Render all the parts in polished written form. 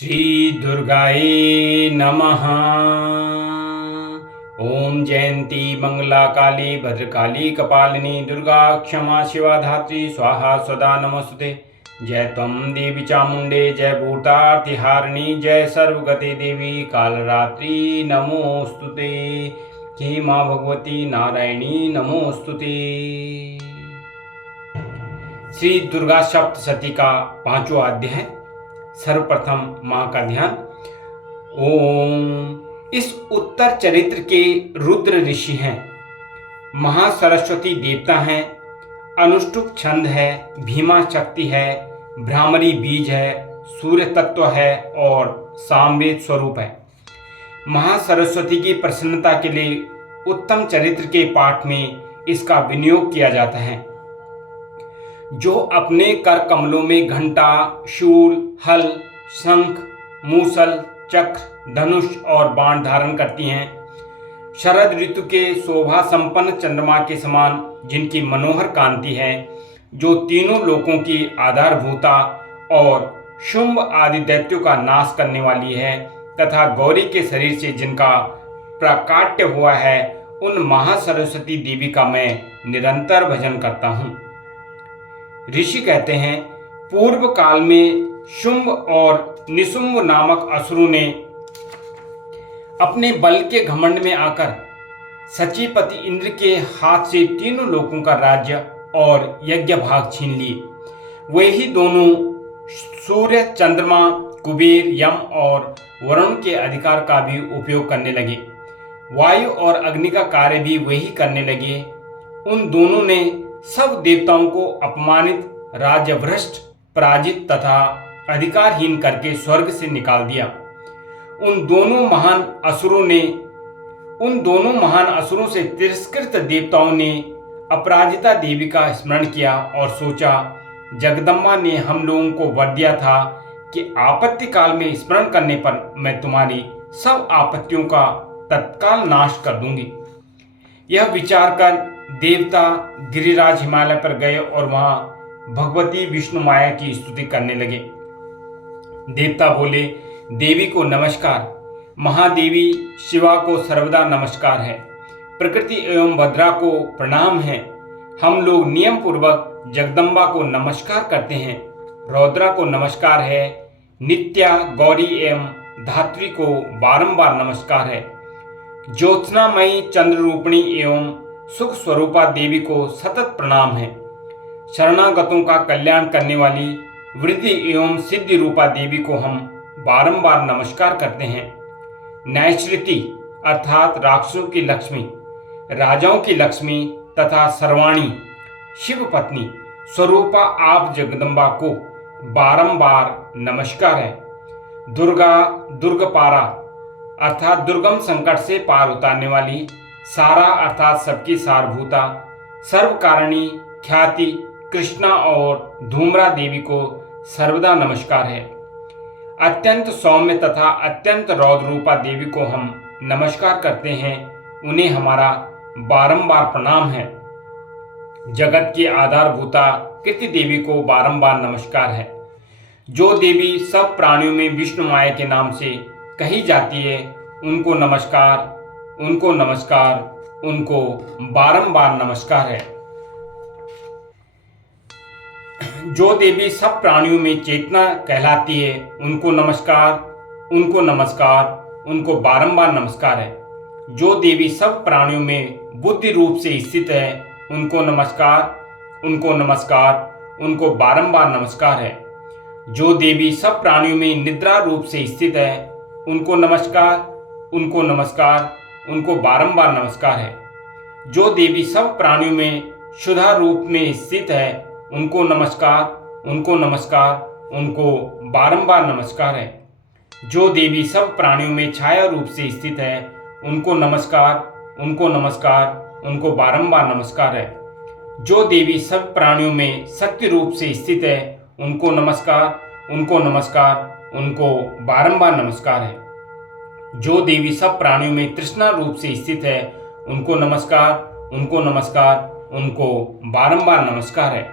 श्री दुर्गाये नमः। ओम जयंती मंगला काली भद्रकाली कपालिनी दुर्गा क्षमा शिवा धात्री स्वाहा स्वदा नमस्तुते। जय त्वं देवी चामुंडे जय भूतार्तिहारिणी जय सर्वगते देवी कालरात्रि नमोस्तुते। हे माँ भगवती नारायणी नमोस्तुते। श्री दुर्गा सप्तशती का पांचवा अध्याय। सर्वप्रथम मां का ध्यान। ओम। इस उत्तर चरित्र के रुद्र ऋषि हैं, महासरस्वती देवता हैं, अनुष्टुप छंद है, भीमा शक्ति है, भ्रामरी बीज है, सूर्य तत्व है और सामवेद स्वरूप है। महासरस्वती की प्रसन्नता के लिए उत्तम चरित्र के पाठ में इसका विनियोग किया जाता है। जो अपने कर कमलों में घंटा, शूल, हल, शंख, मूसल, चक्र, धनुष और बाण धारण करती हैं, शरद ऋतु के शोभा संपन्न चंद्रमा के समान जिनकी मनोहर कांति है, जो तीनों लोकों की आधारभूता और शुंभ आदि दैत्यों का नाश करने वाली है, तथा गौरी के शरीर से जिनका प्राकाट्य हुआ है, उन महासरस्वती देवी का मैं निरंतर भजन करता हूँ। ऋषि कहते हैं, पूर्व काल में शुंभ और निशुंभ नामक असुरों ने अपने बल के घमंड में आकर सचीपति इंद्र के हाथ से तीनों लोकों का राज्य और यज्ञ भाग छीन लिए। वे ही दोनों सूर्य, चंद्रमा, कुबेर, यम और वरुण के अधिकार का भी उपयोग करने लगे। वायु और अग्नि का कार्य भी वही करने लगे। उन दोनों ने सब देवताओं को अपमानित, राज्यभ्रष्ट, पराजित तथा अधिकारहीन करके स्वर्ग से निकाल दिया। उन दोनों महान असुरों से तिरस्कृत देवताओं ने अपराजिता देवी का स्मरण किया और सोचा, जगदम्बा ने हम लोगों को वर दिया था कि आपत्ति काल में स्मरण करने पर मैं तुम्हारी सब आपत्तियों का तत्काल नाश कर दूंगी। यह विचार कर देवता गिरिराज हिमालय पर गए और वहां भगवती विष्णु माया की स्तुति करने लगे। देवता बोले, देवी को नमस्कार, महादेवी शिवा को सर्वदा नमस्कार है, प्रकृति एवं भद्रा को प्रणाम है। हम लोग नियम पूर्वक जगदम्बा को नमस्कार करते हैं। रौद्रा को नमस्कार है, नित्या, गौरी एवं धात्री को बारंबार नमस्कार है। ज्योत्सनामयी, चंद्र रूपिणी एवं सुख स्वरूपा देवी को सतत प्रणाम है। शरणागतों का कल्याण करने वाली वृद्धि एवं सिद्धि रूपा देवी को हम बारंबार नमस्कार करते हैं। नैश्रिति अर्थात राक्षसों की लक्ष्मी, राजाओं की लक्ष्मी तथा सर्वाणी शिव पत्नी स्वरूपा आप जगदम्बा को बारंबार नमस्कार है। दुर्गा, दुर्गपारा अर्थात दुर्गम संकट से पार उतारने वाली, सारा अर्थात सबकी सारभूता, सर्वकारिणी ख्याति कृष्णा और धूम्रा देवी को सर्वदा नमस्कार है। अत्यंत सौम्य तथा अत्यंत रौद्र रूपा देवी को हम नमस्कार करते हैं, उन्हें हमारा बारंबार प्रणाम है। जगत की आधारभूता कृति देवी को बारंबार नमस्कार है। जो देवी सब प्राणियों में विष्णु माया के नाम से कही जाती है, उनको नमस्कार, उनको नमस्कार, उनको बारंबार नमस्कार है। जो देवी सब प्राणियों में चेतना कहलाती है, उनको नमस्कार, उनको नमस्कार, उनको बारंबार नमस्कार है। जो देवी सब प्राणियों में बुद्धि रूप से स्थित है, उनको नमस्कार, उनको नमस्कार, उनको बारंबार नमस्कार है। जो देवी सब प्राणियों में निद्रा रूप से स्थित है, उनको नमस्कार, उनको नमस्कार, उनको बारंबार नमस्कार है। जो देवी सब प्राणियों में शुद्धा रूप में स्थित है, उनको नमस्कार, उनको नमस्कार, उनको बारंबार नमस्कार है। जो देवी सब प्राणियों में छाया रूप से स्थित है, उनको नमस्कार, उनको नमस्कार, उनको बारंबार नमस्कार है। जो देवी सब प्राणियों में शक्ति रूप से स्थित है, उनको नमस्कार, उनको नमस्कार, उनको बारंबार नमस्कार है। जो देवी सब प्राणियों में तृष्णा रूप से स्थित है, उनको नमस्कार, उनको नमस्कार, उनको बारंबार नमस्कार है।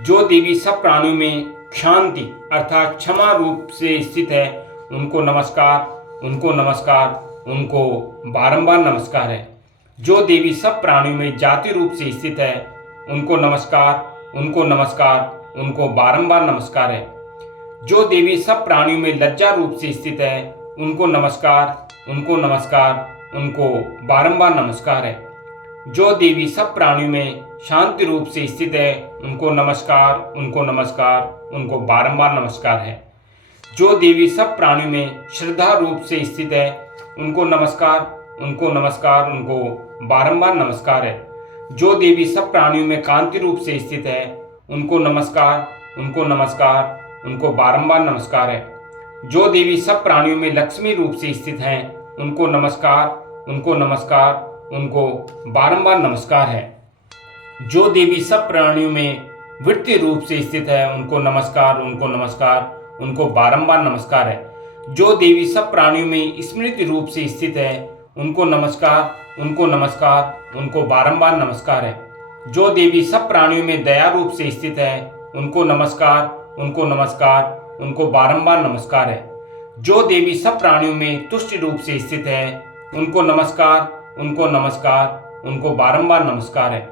जो देवी सब प्राणियों में शांति अर्थात क्षमा रूप से स्थित है, उनको नमस्कार, उनको नमस्कार, उनको बारंबार नमस्कार है। जो देवी सब प्राणियों में जाति रूप से स्थित है, उनको नमस्कार, उनको नमस्कार, उनको बारंबार नमस्कार है। जो देवी सब प्राणियों में लज्जा रूप से स्थित है, उनको नमस्कार, उनको नमस्कार, उनको बारंबार नमस्कार है। जो देवी सब प्राणियों में शांति रूप से स्थित है, उनको नमस्कार, उनको नमस्कार, उनको बारंबार नमस्कार है। जो देवी सब प्राणियों में श्रद्धा रूप से स्थित है, उनको नमस्कार, उनको नमस्कार, उनको बारंबार नमस्कार है। जो देवी सब प्राणियों में कांति रूप से स्थित है, उनको नमस्कार, उनको नमस्कार, उनको बारंबार नमस्कार है। जो देवी सब प्राणियों में लक्ष्मी रूप से स्थित हैं, उनको नमस्कार, उनको नमस्कार, उनको बारंबार नमस्कार है। जो देवी सब प्राणियों में वृत्ति रूप से स्थित है, उनको नमस्कार, उनको नमस्कार, उनको बारंबार नमस्कार है। जो देवी सब प्राणियों में स्मृति रूप से स्थित है, उनको नमस्कार, उनको नमस्कार, उनको बारंबार नमस्कार है। जो देवी सब प्राणियों में दया रूप से स्थित है, उनको नमस्कार, उनको नमस्कार, उनको बारंबार नमस्कार है। जो देवी सब प्राणियों में तुष्ट रूप से स्थित है, उनको नमस्कार, उनको नमस्कार, उनको बारंबार नमस्कार है।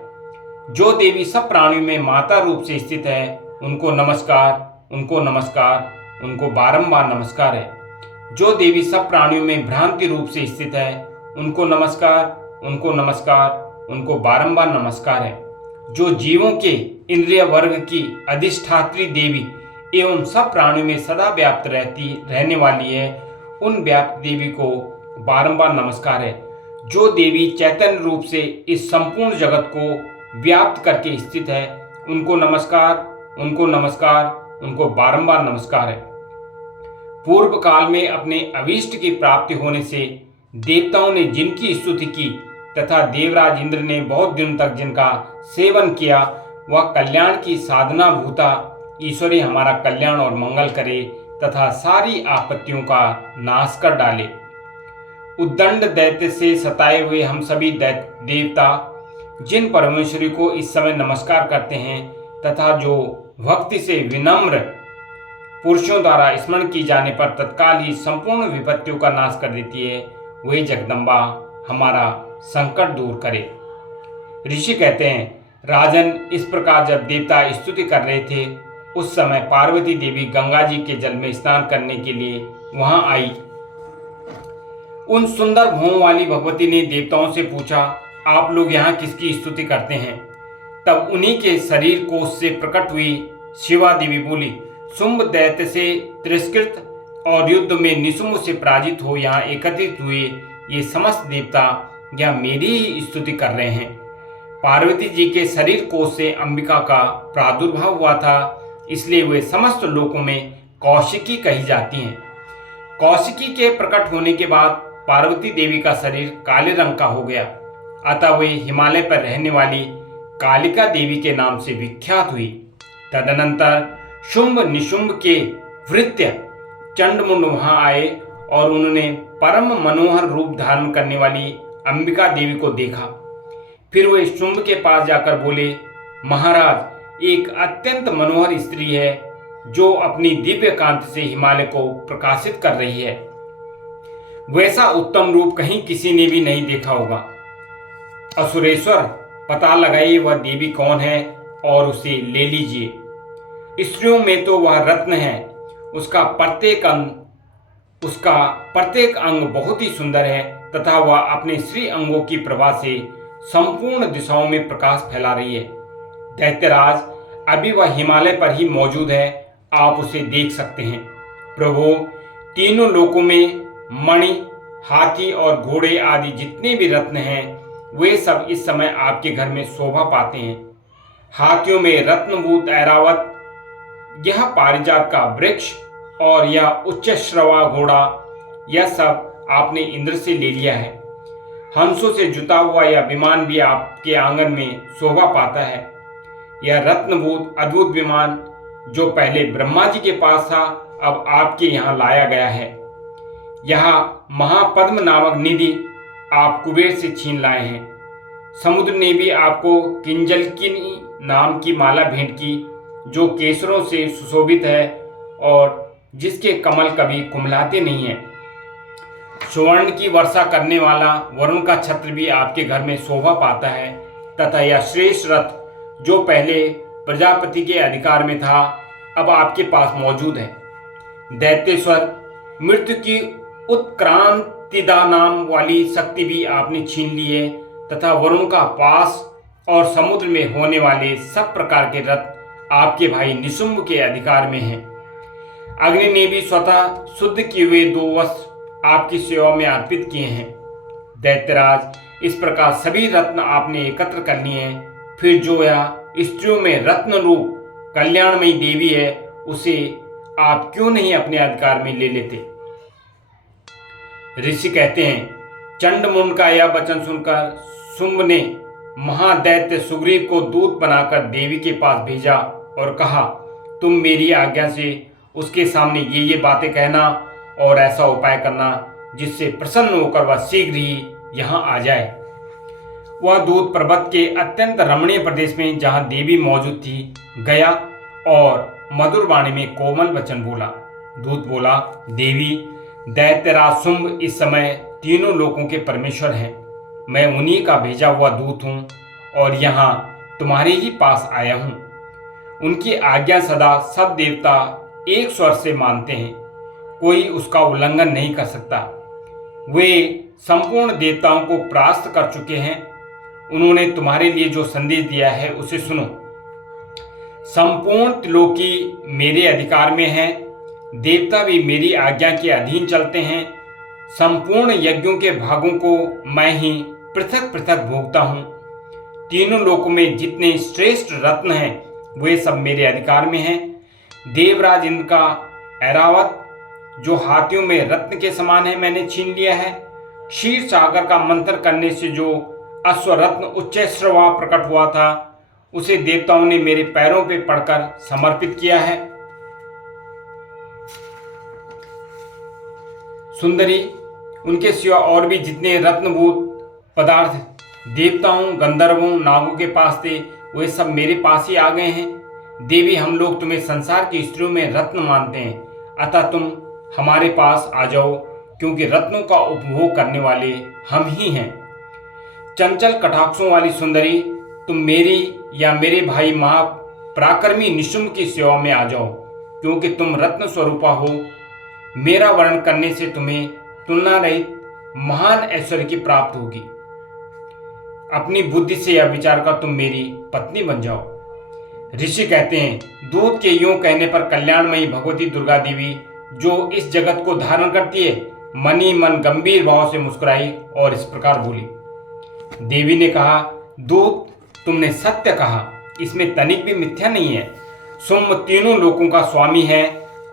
जो देवी सब प्राणियों में माता रूप से स्थित है, उनको नमस्कार, उनको नमस्कार, उनको बारंबार नमस्कार है। जो देवी सब प्राणियों में भ्रांति रूप से स्थित है, उनको नमस्कार, उनको नमस्कार, उनको बारंबार नमस्कार है। जो जीवों के इंद्रिय वर्ग की अधिष्ठात्री देवी एवं सब प्राणियों में सदा व्याप्त रहने वाली है, उन व्याप्त देवी को बारंबार नमस्कार है। जो देवी चैतन्य रूप से इस संपूर्ण जगत को व्याप्त करके स्थित है, उनको नमस्कार, उनको नमस्कार, उनको बारंबार नमस्कार है। पूर्व काल में अपने अभीष्ट की प्राप्ति होने से देवताओं ने जिनकी स्तुति की तथा देवराज इंद्र ने बहुत दिन तक जिनका सेवन किया, वह कल्याण की साधना भूता ईश्वरी हमारा कल्याण और मंगल करे तथा सारी आपत्तियों का नाश कर डाले। उद्दंड दैत्य से सताए हुए हम सभी देवता जिन परमेश्वरी को इस समय नमस्कार करते हैं तथा जो भक्ति से विनम्र पुरुषों द्वारा स्मरण की जाने पर तत्काल ही संपूर्ण विपत्तियों का नाश कर देती है, वही जगदम्बा हमारा संकट दूर करे। ऋषि कहते हैं, राजन, इस प्रकार जब देवता स्तुति कर रहे थे, उस समय पार्वती देवी गंगा जी के जल में स्नान करने के लिए वहां आई। उन सुंदर भौं वाली भगवती ने देवताओं से पूछा, आप लोग यहाँ किसकी स्तुति करते हैं? तब उन्हीं के शरीर कोश से प्रकट हुई शिवा देवी बोली, शुंभ दैत्य से तिरस्कृत और युद्ध में निशुंभ से पराजित हो यहाँ एकत्रित हुए ये समस्त देवता यह मेरी ही स्तुति कर रहे हैं। पार्वती जी के शरीर कोश से अंबिका का प्रादुर्भाव हुआ था, इसलिए वे समस्त लोकों में कौशिकी कही जाती हैं। कौशिकी के प्रकट होने के बाद पार्वती देवी का शरीर काले रंग का हो गया, अतः वे हिमालय पर रहने वाली कालिका देवी के नाम से विख्यात हुई। तदनंतर शुंभ निशुंभ के भृत्य चंडमुंड वहां आए और उन्होंने परम मनोहर रूप धारण करने वाली अंबिका देवी को देखा। फिर वे शुंभ के पास जाकर बोले, महाराज, एक अत्यंत मनोहर स्त्री है जो अपनी दिव्य कांति से हिमालय को प्रकाशित कर रही है। वैसा उत्तम रूप कहीं किसी ने भी नहीं देखा होगा। असुरेश्वर, पता लगाइए वह देवी कौन है और उसे ले लीजिए। स्त्रियों में तो वह रत्न है, उसका प्रत्येक अंग बहुत ही सुंदर है तथा वह अपने श्री अंगों की प्रभा से संपूर्ण दिशाओं में प्रकाश फैला रही है। दैत्यराज, अभी वह हिमालय पर ही मौजूद है, आप उसे देख सकते हैं। प्रभु, तीनों लोकों में मणि, हाथी और घोड़े आदि जितने भी रत्न हैं, वे सब इस समय आपके घर में शोभा पाते हैं। हाथियों में रत्नभूत ऐरावत, यह पारिजात का वृक्ष और यह उच्च श्रवा घोड़ा, यह सब आपने इंद्र से ले लिया है। हंसों से जुता हुआ यह विमान भी आपके आंगन में शोभा पाता है। यह रत्नभूत अद्भुत विमान जो पहले ब्रह्मा जी के पास था, अब आपके यहाँ लाया गया है। यहाँ महापद्म नामक निधि आप कुबेर से छीन लाए हैं। समुद्र ने भी आपको किंजलकिनी नाम की माला भेंट की जो केसरों से सुशोभित है और जिसके कमल कभी कुमलाते नहीं हैं। स्वर्ण की वर्षा करने वाला वरुण का छत्र भी आपके घर में शोभा पाता है, तथा यह श्रेष्ठ रथ जो पहले प्रजापति के अधिकार में था अब आपके पास मौजूद है। दैत्येश्वर, मृत्यु की उत्क्रांतिदा नाम वाली शक्ति भी आपने छीन ली है, तथा वरुण का पास और समुद्र में होने वाले सब प्रकार के रथ आपके भाई निशुंभ के अधिकार में हैं। अग्नि ने भी स्वतः शुद्ध किए हुए 2 वस्त्र आपकी सेवा में अर्पित किए हैं। दैत्यराज, इस प्रकार सभी रत्न आपने एकत्र कर लिए हैं, फिर जो यह स्त्रियों में रत्न रूप कल्याणमयी देवी है, उसे आप क्यों नहीं अपने अधिकार में ले लेते? ऋषि कहते हैं, चंडमुंड का यह वचन सुनकर शुंभ ने महादैत्य सुग्रीव को दूत बनाकर देवी के पास भेजा और कहा, तुम मेरी आज्ञा से उसके सामने ये बातें कहना और ऐसा उपाय करना जिससे प्रसन्न होकर वह शीघ्र ही यहाँ आ जाए। वह दूत पर्वत के अत्यंत रमणीय प्रदेश में जहाँ देवी मौजूद थी गया और मधुर वाणी में कोमल वचन बोला। दूत बोला, देवी, दैत्यराज शुंभ इस समय तीनों लोकों के परमेश्वर हैं। मैं उन्हीं का भेजा हुआ दूत हूँ और यहाँ तुम्हारे ही पास आया हूँ। उनकी आज्ञा सदा सब देवता एक स्वर से मानते हैं, कोई उसका उल्लंघन नहीं कर सकता। वे संपूर्ण देवताओं को परास्त कर चुके हैं। उन्होंने तुम्हारे लिए जो संदेश दिया है उसे सुनो। संपूर्ण त्रिलोकी मेरे अधिकार में है, देवता भी मेरी आज्ञा के अधीन चलते हैं। संपूर्ण यज्ञों के भागों को मैं ही पृथक पृथक भोगता हूँ। तीनों लोकों में जितने श्रेष्ठ रत्न हैं वे सब मेरे अधिकार में हैं। देवराज इंद्र का ऐरावत जो हाथियों में रत्न के समान है मैंने छीन लिया है। क्षीर सागर का मंथन करने से जो अश्वरत्न उच्चैश्रवा प्रकट हुआ था उसे देवताओं ने मेरे पैरों पे पड़कर समर्पित किया है। सुंदरी, उनके सिवा और भी जितने रत्नभूत पदार्थ देवताओं, गंधर्वों, नागों के पास थे वे सब मेरे पास ही आ गए हैं। देवी, हम लोग तुम्हें संसार की स्त्रियों में रत्न मानते हैं, अतः तुम हमारे पास आ जाओ, क्योंकि रत्नों का उपभोग करने वाले हम ही हैं। चंचल कटाक्षों वाली सुंदरी, तुम मेरी या मेरे भाई महापराक्रमी निशुंभ की सेवा में आ जाओ, क्योंकि तुम रत्न स्वरूपा हो। मेरा वर्णन करने से तुम्हें तुलना रहित महान ऐश्वर्य की प्राप्त होगी। अपनी बुद्धि से यह विचार कर तुम मेरी पत्नी बन जाओ। ऋषि कहते हैं, दूत के यूं कहने पर कल्याणमयी भगवती दुर्गा देवी जो इस जगत को धारण करती है मन ही मन गंभीर भाव से मुस्कुराई और इस प्रकार बोली। देवी ने कहा, दूत, तुमने सत्य कहा, इसमें तनिक भी मिथ्या नहीं है। शुंभ तीनों लोकों का स्वामी है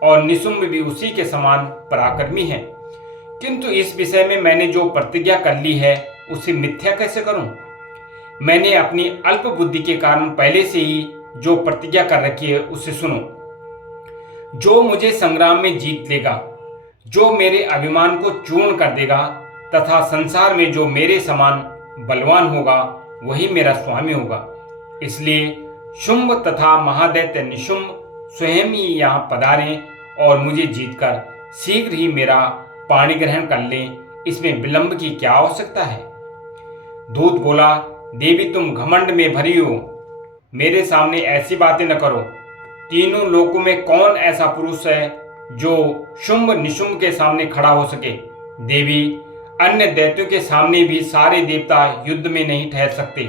और निशुंभ भी उसी के समान पराक्रमी है, किंतु इस विषय में मैंने जो प्रतिज्ञा कर ली है उसे मिथ्या कैसे करूं? मैंने अपनी अल्प बुद्धि के कारण पहले से ही जो प्रतिज्ञा कर रखी है उसे सुनो। जो मुझे संग्राम में जीत लेगा, जो मेरे अभिमान को चूर्ण कर देगा तथा संसार में जो मेरे समान बलवान होगा वही मेरा स्वामी होगा। इसलिए शुंभ तथा महादैत्य निशुंभ स्वयं ही यहाँ पधारें और मुझे जीतकर शीघ्र ही मेरा पाणी ग्रहण कर लें। इसमें विलंब की क्या आवश्यकता है? दूत बोला, देवी, तुम घमंड में भरी हो, मेरे सामने ऐसी बातें न करो। तीनों लोकों में कौन ऐसा पुरुष है जो शुंभ निशुंभ के सामने खड़ा हो सके? देवी, अन्य दैत्यों के सामने भी सारे देवता युद्ध में नहीं ठहर सकते,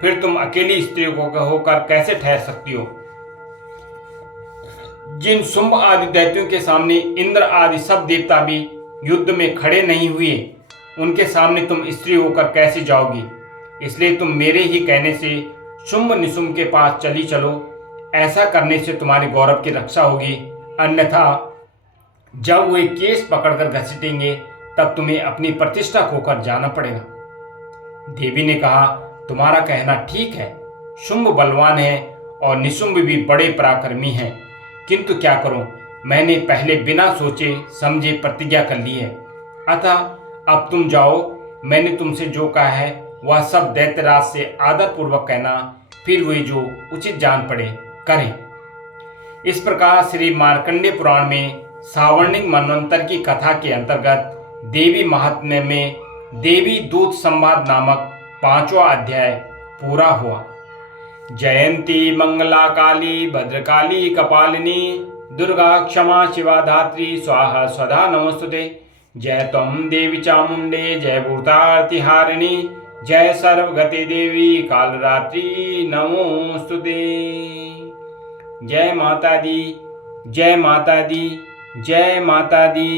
फिर तुम अकेली स्त्री होकर कैसे ठहर सकती हो? जिन शुंभ आदि दैत्यों के सामने इंद्र आदि सब देवता भी युद्ध में खड़े नहीं हुए, उनके सामने तुम स्त्री होकर कैसे जाओगी? इसलिए तुम मेरे ही कहने से शुंभ निशुंभ के पास चली चलो। ऐसा करने से तुम्हारे गौरव की रक्षा होगी, अन्यथा जब वे केस पकड़कर घसीटेंगे तब तुम्हें अपनी प्रतिष्ठा खोकर जाना पड़ेगा। देवी ने कहा, तुम्हारा कहना ठीक है, शुंभ बलवान है और निशुंभ भी बड़े पराक्रमी हैं, किंतु क्या करूं, मैंने पहले बिना सोचे समझे प्रतिज्ञा कर ली है। अतः अब तुम जाओ, मैंने तुमसे जो कहा है वह सब दैत्यराज से आदरपूर्वक कहना, फिर वे जो उचित जान पड़े करें। इस प्रकार श्री मार्कंडेय पुराण में सावर्णिक मनवंतर की कथा के अंतर्गत देवी महात्म्य में देवी दूत संवाद नामक 5वां अध्याय पूरा हुआ। जयंती मंगला काली भद्रकाली कपालिनी दुर्गा क्षमा शिवा धात्री स्वाहा स्वधा नमस्तुते। जय त्वं देवी चामुंडे जय भूतार्तिहारिणी जय सर्वगति देवी कालरात्रि नमोस्तुते। जय माता दी, जय माता दी, जय माता दी।